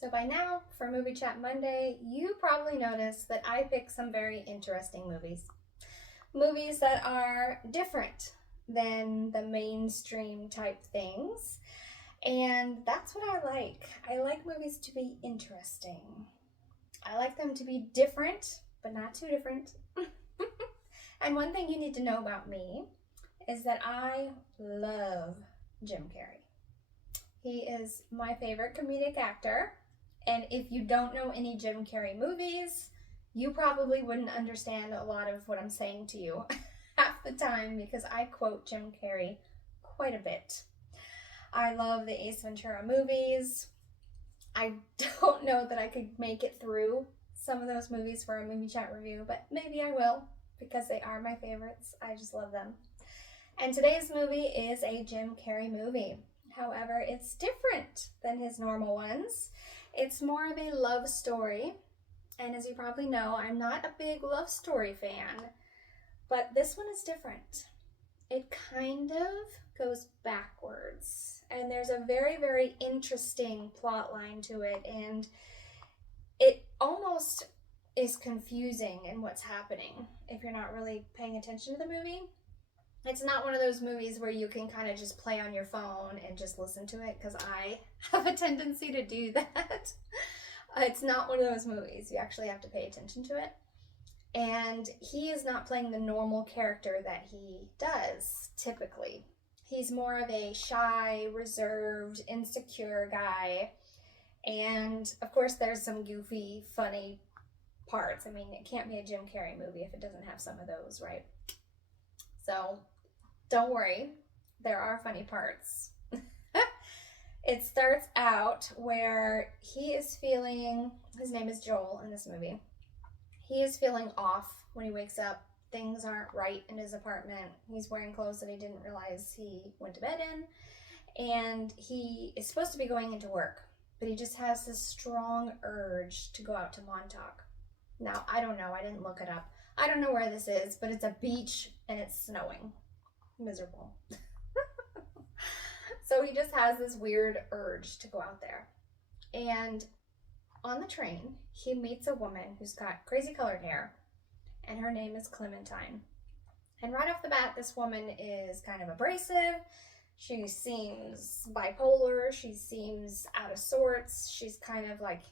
So by now, for Movie Chat Monday, you probably noticed that I picked some very interesting movies. Movies that are different than the mainstream type things. And that's what I like. I like movies to be interesting. I like them to be different, but not too different. And one thing you need to know about me is that I love Jim Carrey. He is my favorite comedic actor. And if you don't know any Jim Carrey movies, you probably wouldn't understand a lot of what I'm saying to you half the time because I quote Jim Carrey quite a bit. I love the Ace Ventura movies. I don't know that I could make it through some of those movies for a movie chat review, but maybe I will because they are my favorites. I just love them. And today's movie is a Jim Carrey movie. However, it's different than his normal ones. It's more of a love story. And as you probably know, I'm not a big love story fan, but this one is different. It kind of goes backwards. And there's a very, very interesting plot line to it. And it almost is confusing in what's happening if you're not really paying attention to the movie. It's not one of those movies where you can kind of just play on your phone and just listen to it, because I have a tendency to do that. It's not one of those movies. You actually have to pay attention to it. And he is not playing the normal character that he does typically. He's more of a shy, reserved, insecure guy. And of course, there's some goofy, funny parts. I mean, it can't be a Jim Carrey movie if it doesn't have some of those, right? So don't worry, there are funny parts. It starts out where he is feeling, his name is Joel in this movie. He is feeling off when he wakes up. Things aren't right in his apartment. He's wearing clothes that he didn't realize he went to bed in. And he is supposed to be going into work, but he just has this strong urge to go out to Montauk. Now, I don't know. I didn't look it up. I don't know where this is, but it's a beach and it's snowing. Miserable. So he just has this weird urge to go out there. And on the train, he meets a woman who's got crazy colored hair, and her name is Clementine. And right off the bat, this woman is kind of abrasive. She seems bipolar. She seems out of sorts. She's kind of like,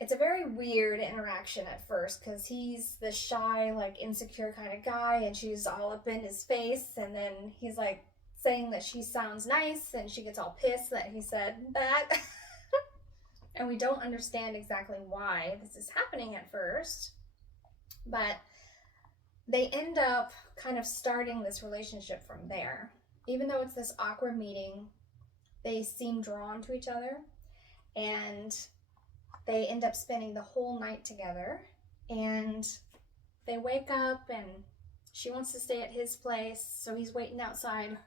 it's a very weird interaction at first because he's the shy, like insecure kind of guy, and she's all up in his face, and then he's like saying that she sounds nice, and she gets all pissed that he said that. And we don't understand exactly why this is happening at first, but they end up kind of starting this relationship from there. Even though it's this awkward meeting, they seem drawn to each other, and they end up spending the whole night together. And they wake up, and she wants to stay at his place, so he's waiting outside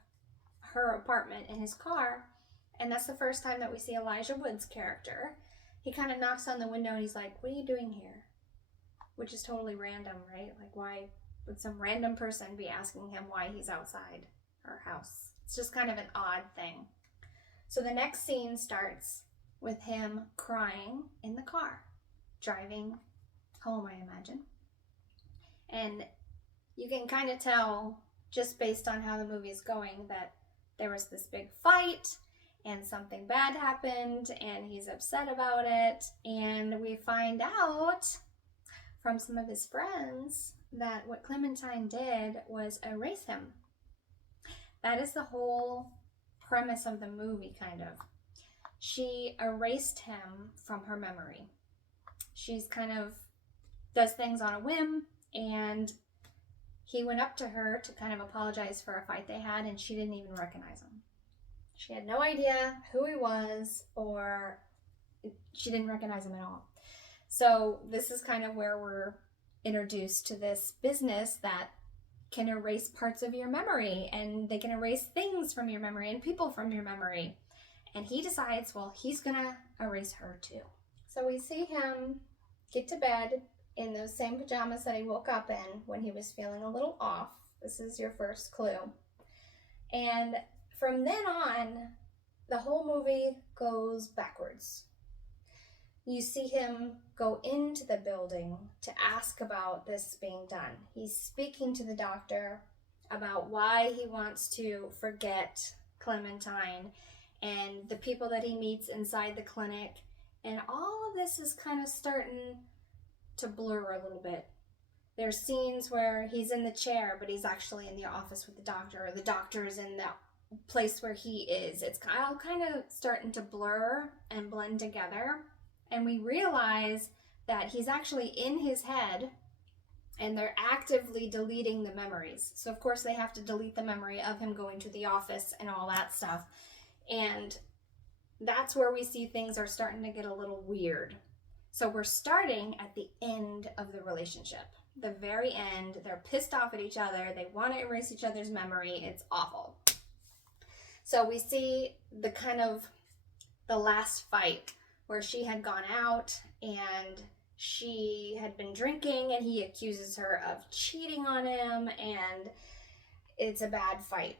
her apartment in his car. And that's the first time that we see Elijah Wood's character. He kind of knocks on the window and he's like, "What are you doing here?" Which is totally random, right? Like, why would some random person be asking him why he's outside her house? It's just kind of an odd thing. So the next scene starts with him crying in the car, driving home, I imagine. And you can kind of tell, just based on how the movie is going, that there was this big fight and something bad happened and he's upset about it. And we find out from some of his friends that what Clementine did was erase him. That is the whole premise of the movie, kind of. She erased him from her memory. She's kind of does things on a whim, and he went up to her to kind of apologize for a fight they had, and she didn't even recognize him. She had no idea who he was, or she didn't recognize him at all. So this is kind of where we're introduced to this business that can erase parts of your memory, and they can erase things from your memory and people from your memory. And he decides, well, he's gonna erase her too. So we see him get to bed in those same pajamas that he woke up in when he was feeling a little off. This is your first clue. And from then on, the whole movie goes backwards. you see him go into the building to ask about this being done. He's speaking to the doctor about why he wants to forget Clementine and the people that he meets inside the clinic. And all of this is kind of starting to blur a little bit. There's scenes where he's in the chair, but he's actually in the office with the doctor, or the doctor is in the place where he is. It's all kind of starting to blur and blend together. And we realize that he's actually in his head and they're actively deleting the memories. So of course they have to delete the memory of him going to the office and all that stuff. And that's where we see things are starting to get a little weird. So we're starting at the end of the relationship. The very end, they're pissed off at each other. They want to erase each other's memory. It's awful. So we see the last fight where she had gone out and she had been drinking and he accuses her of cheating on him, and it's a bad fight.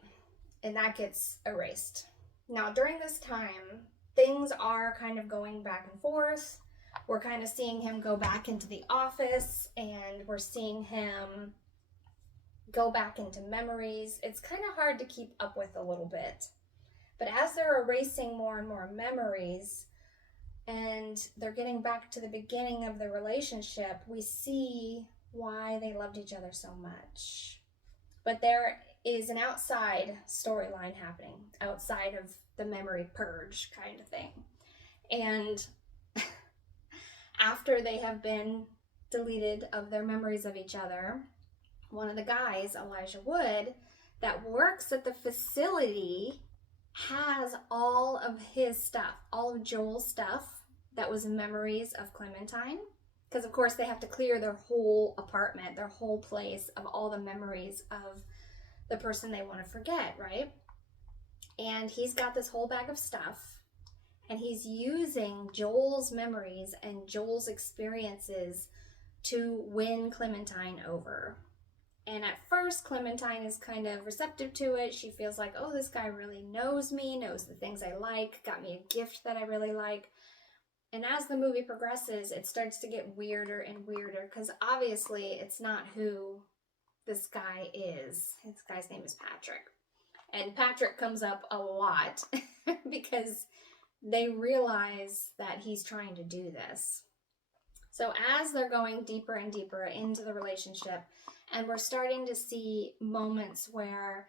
And that gets erased. Now, during this time, things are kind of going back and forth. We're kind of seeing him go back into the office, and we're seeing him go back into memories. It's kind of hard to keep up with a little bit. But as they're erasing more and more memories, and they're getting back to the beginning of the relationship, we see why they loved each other so much. But there is an outside storyline happening, outside of the memory purge kind of thing. And after they have been deleted of their memories of each other, one of the guys, Elijah Wood, that works at the facility has all of his stuff, all of Joel's stuff that was memories of Clementine. Because of course they have to clear their whole apartment, their whole place of all the memories of the person they want to forget, right? And he's got this whole bag of stuff, and he's using Joel's memories and Joel's experiences to win Clementine over. And at first, Clementine is kind of receptive to it. She feels like, oh, this guy really knows me, knows the things I like, got me a gift that I really like. And as the movie progresses, it starts to get weirder and weirder, because obviously it's not who this guy is. This guy's name is Patrick. And Patrick comes up a lot because they realize that he's trying to do this. So as they're going deeper and deeper into the relationship, and we're starting to see moments where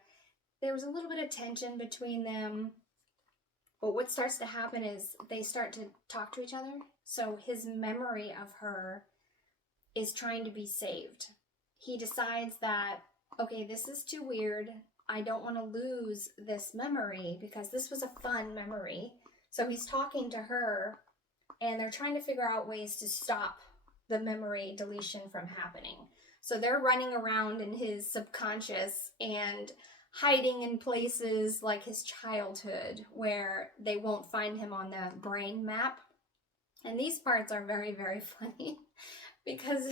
there was a little bit of tension between them, but what starts to happen is they start to talk to each other. So his memory of her is trying to be saved. He decides that, okay, this is too weird. I don't want to lose this memory because this was a fun memory. So he's talking to her, and they're trying to figure out ways to stop the memory deletion from happening. So they're running around in his subconscious and hiding in places like his childhood where they won't find him on the brain map. And these parts are very, very funny because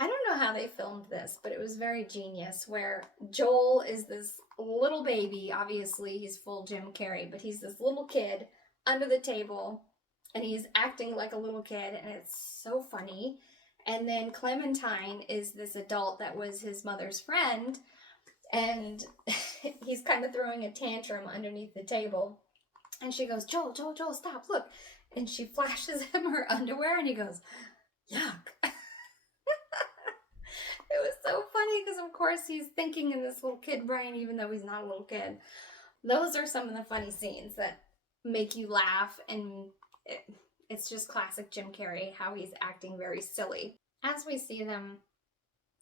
I don't know how they filmed this, but it was very genius, where Joel is this little baby. Obviously, he's full Jim Carrey, but he's this little kid under the table, and he's acting like a little kid, and it's so funny. And then Clementine is this adult that was his mother's friend, and he's kind of throwing a tantrum underneath the table. And she goes, Joel, stop, look. And she flashes him her underwear, and he goes, yuck. It was so funny because, of course, he's thinking in this little kid brain, even though he's not a little kid. Those are some of the funny scenes that make you laugh, and it's just classic Jim Carrey, how he's acting very silly. As we see them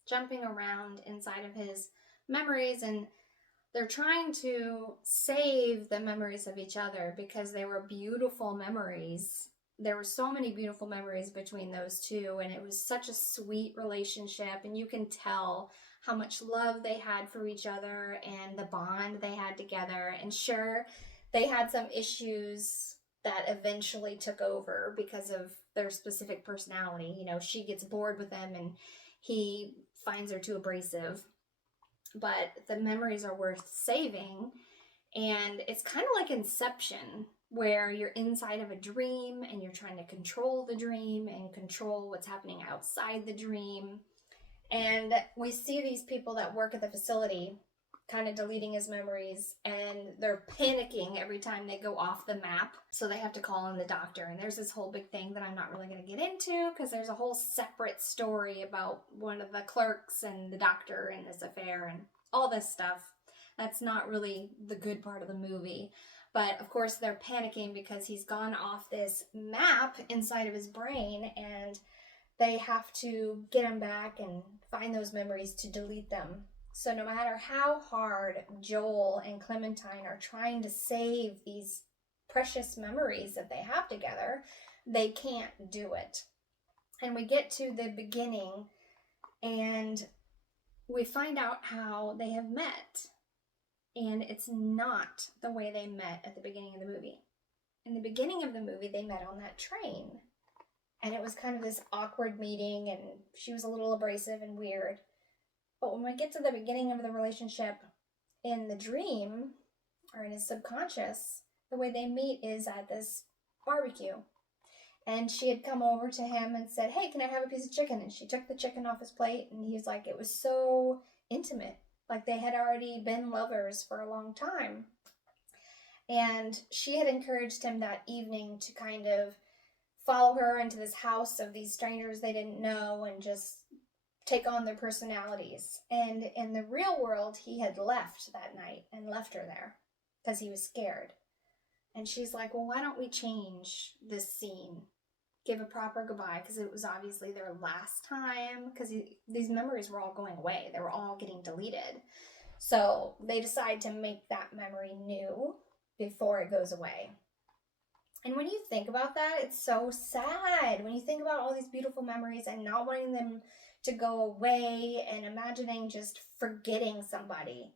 jumping around inside of his memories, and they're trying to save the memories of each other because they were beautiful memories. There were so many beautiful memories between those two, and it was such a sweet relationship, and you can tell how much love they had for each other and the bond they had together. And sure, they had some issues that eventually took over because of their specific personality. You know, she gets bored with him and he finds her too abrasive. But the memories are worth saving, and it's kind of like Inception, where you're inside of a dream and you're trying to control the dream and control what's happening outside the dream. And we see these people that work at the facility kind of deleting his memories, and they're panicking every time they go off the map. So they have to call in the doctor. And there's this whole big thing that I'm not really going to get into because there's a whole separate story about one of the clerks and the doctor and this affair and all this stuff. That's not really the good part of the movie. But of course they're panicking because he's gone off this map inside of his brain, and they have to get him back and find those memories to delete them. So no matter how hard Joel and Clementine are trying to save these precious memories that they have together, they can't do it. And we get to the beginning and we find out how they have met. And it's not the way they met at the beginning of the movie. In the beginning of the movie, they met on that train. And it was kind of this awkward meeting, and she was a little abrasive and weird. But when we get to the beginning of the relationship in the dream, or in his subconscious, the way they meet is at this barbecue. And she had come over to him and said, "Hey, can I have a piece of chicken?" And she took the chicken off his plate, and he's like, it was so intimate. Like they had already been lovers for a long time. And she had encouraged him that evening to kind of follow her into this house of these strangers they didn't know and just take on their personalities. And in the real world, he had left that night and left her there because he was scared. And she's like, well, why don't we change this scene? Give a proper goodbye, because it was obviously their last time, because these memories were all going away. They were all getting deleted. So they decide to make that memory new before it goes away. And when you think about that, it's so sad. When you think about all these beautiful memories and not wanting them to go away and imagining just forgetting somebody,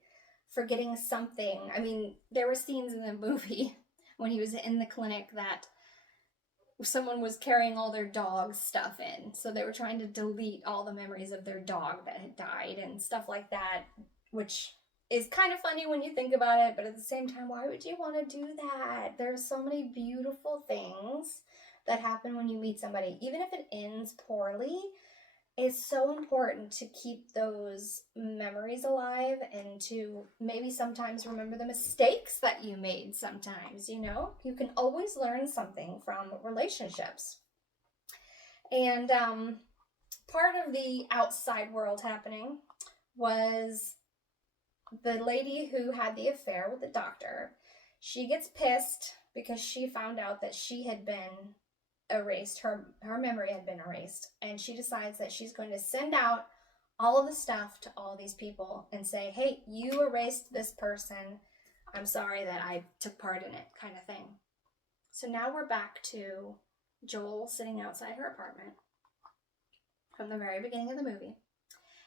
forgetting something. I mean, there were scenes in the movie when he was in the clinic that someone was carrying all their dog's stuff in. So they were trying to delete all the memories of their dog that had died and stuff like that, which is kind of funny when you think about it, but at the same time, why would you want to do that? There's so many beautiful things that happen when you meet somebody. Even if it ends poorly, it's so important to keep those memories alive and to maybe sometimes remember the mistakes that you made sometimes, you know? You can always learn something from relationships. And part of the outside world happening was the lady who had the affair with the doctor. She gets pissed because she found out that she had been erased, her memory had been erased, and she decides that she's going to send out all of the stuff to all these people and say, hey, you erased this person, I'm sorry that I took part in it, kind of thing. So now we're back to Joel sitting outside her apartment from the very beginning of the movie,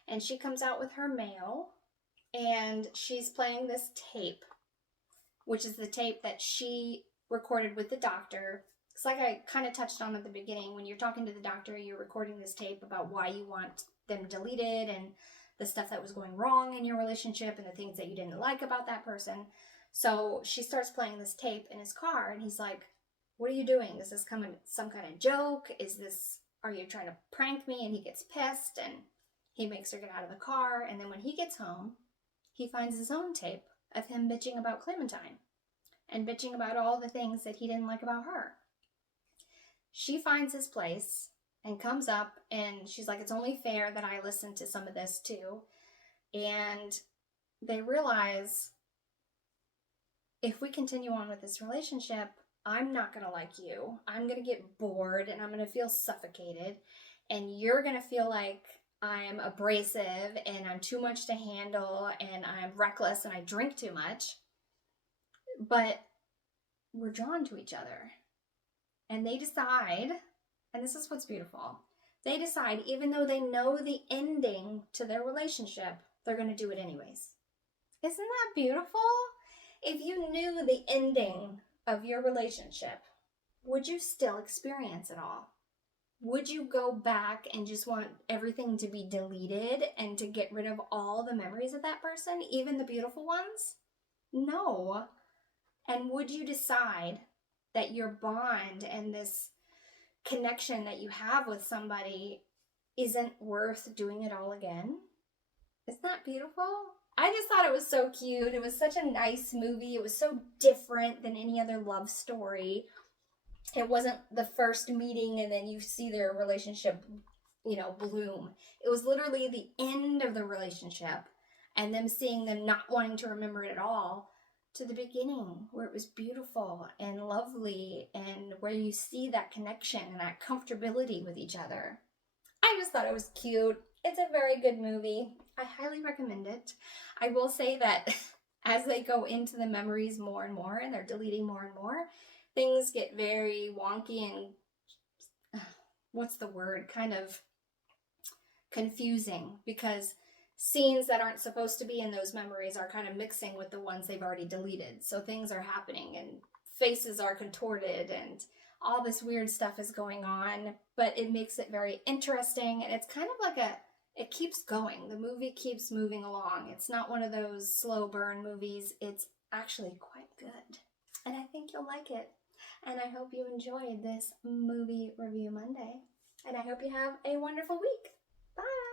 and she comes out with her mail and she's playing this tape, which is the tape that she recorded with the doctor. It's like I kind of touched on at the beginning. When you're talking to the doctor, you're recording this tape about why you want them deleted and the stuff that was going wrong in your relationship and the things that you didn't like about that person. So she starts playing this tape in his car, and he's like, what are you doing? Is this some kind of joke? Are you trying to prank me? And he gets pissed and he makes her get out of the car. And then when he gets home, he finds his own tape of him bitching about Clementine and bitching about all the things that he didn't like about her. She finds his place and comes up and she's like, it's only fair that I listen to some of this too. And they realize, if we continue on with this relationship, I'm not going to like you. I'm going to get bored and I'm going to feel suffocated. And you're going to feel like I'm abrasive and I'm too much to handle and I'm reckless and I drink too much. But we're drawn to each other. And they decide, and this is what's beautiful, they decide, even though they know the ending to their relationship, they're going to do it anyways. Isn't that beautiful? If you knew the ending of your relationship, would you still experience it all? Would you go back and just want everything to be deleted and to get rid of all the memories of that person, even the beautiful ones? No. And would you decide that your bond and this connection that you have with somebody isn't worth doing it all again. Isn't that beautiful? I just thought it was so cute. It was such a nice movie. It was so different than any other love story. It wasn't the first meeting and then you see their relationship, bloom. It was literally the end of the relationship and them seeing them not wanting to remember it at all, to the beginning where it was beautiful and lovely and where you see that connection and that comfortability with each other. I just thought it was cute. It's a very good movie. I highly recommend it. I will say that as they go into the memories more and more and they're deleting more and more, things get very wonky and kind of confusing, because scenes that aren't supposed to be in those memories are kind of mixing with the ones they've already deleted. So things are happening and faces are contorted and all this weird stuff is going on, but it makes it very interesting, and it's kind of like it keeps going. The movie keeps moving along. It's not one of those slow burn movies. It's actually quite good, and I think you'll like it. And I hope you enjoyed this Movie Review Monday, and I hope you have a wonderful week. Bye!